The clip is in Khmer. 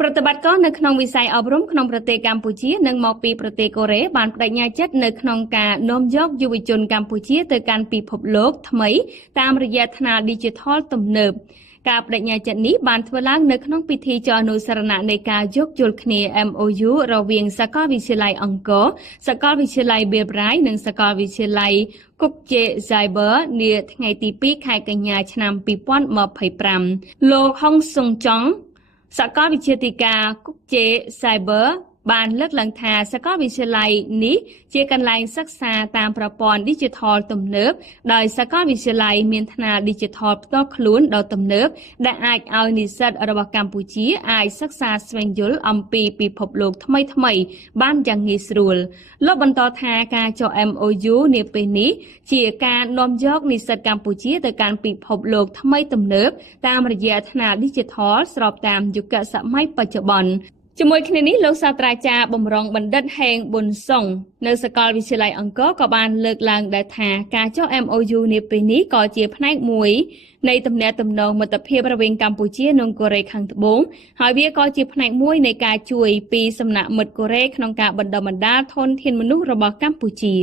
ប្រតិបត្តិការនៅក្នុងវិស័យអប់រំក្នុងប្រទេសកម្ពុជានិងមកពីប្រទេសកូរ៉េបានបដិញ្ញាចិត្តនៅក្នុងការនាំយកយុវជនកម្ពុជាទៅកាន់ពិភពលោកថ្មីតាមរយៈថ្នាល Digital ទំនើបការបដិញ្ញាចិត្តនេះបានធ្វើឡើងនៅក្នុងពិធីចុះអនុស្សរណៈនៃការយោគយល់គ្នា MOU រវាងសាកលវិទ្យាល័យអង្គរសាកលវិទ្យាល័យ Bebright និងសាកលវិទ្យាល័យ Kukje Cyber នាថ្ងៃទី 2 ខែកញ្ញាឆ្នាំ 2025 លោកហុងសុងចុងសាកលវិទ្យាធិការគុកជេ Cyber បានលើកឡើងថាសាកលវិទ្យាល័យនេះជាកន្លែងសិក្សាតាមប្រព័ន្ធ Digital ទំនើបដោយសាកលវិទ្យាល័យមានថ្នាល Digital ផ្ទាល់ខ្លួនដ៏ទំនើបដែលអាចឲ្យនិស្សិតរបស់កម្ពុជាអាចសិក្សាស្វែងយល់អំពីពិភពលោកថ្មីៗបានយ៉ាងងាយស្រួលលោកបន្តថាការចុះ MOU នាពេលនេះជាការនាំយកនិស្សិតកម្ពុជាទៅកាន់ពិភពលោកថ្មីទំនើបតាមរយៈថ្នាល Digital ស្របតាមយុគសម័យបច្ចុប្បន្នជាមួយគ្នានេះលោកសាស្ត្រាចារ្យបំរុងបណ្ឌិតហេងប៊ុនសុងនៅសាកលវិទ្យាល័យអង្គរក៏បានលើកឡើងដែរថាការចុះ MOU នាពេលនេះក៏ជាផ្នែកមួយនៃទំនាក់ទំនងមិត្តភាពរវាងកម្ពុជានិងកូរ៉េខាងត្បូងហើយវាក៏ជាផ្នែកមួយនៃការជួយពីសំណាក់មិត្តកូរ៉េក្នុងការបណ្ដុះបណ្ដាលធនធានមនុស្សរបស់កម្ពុជា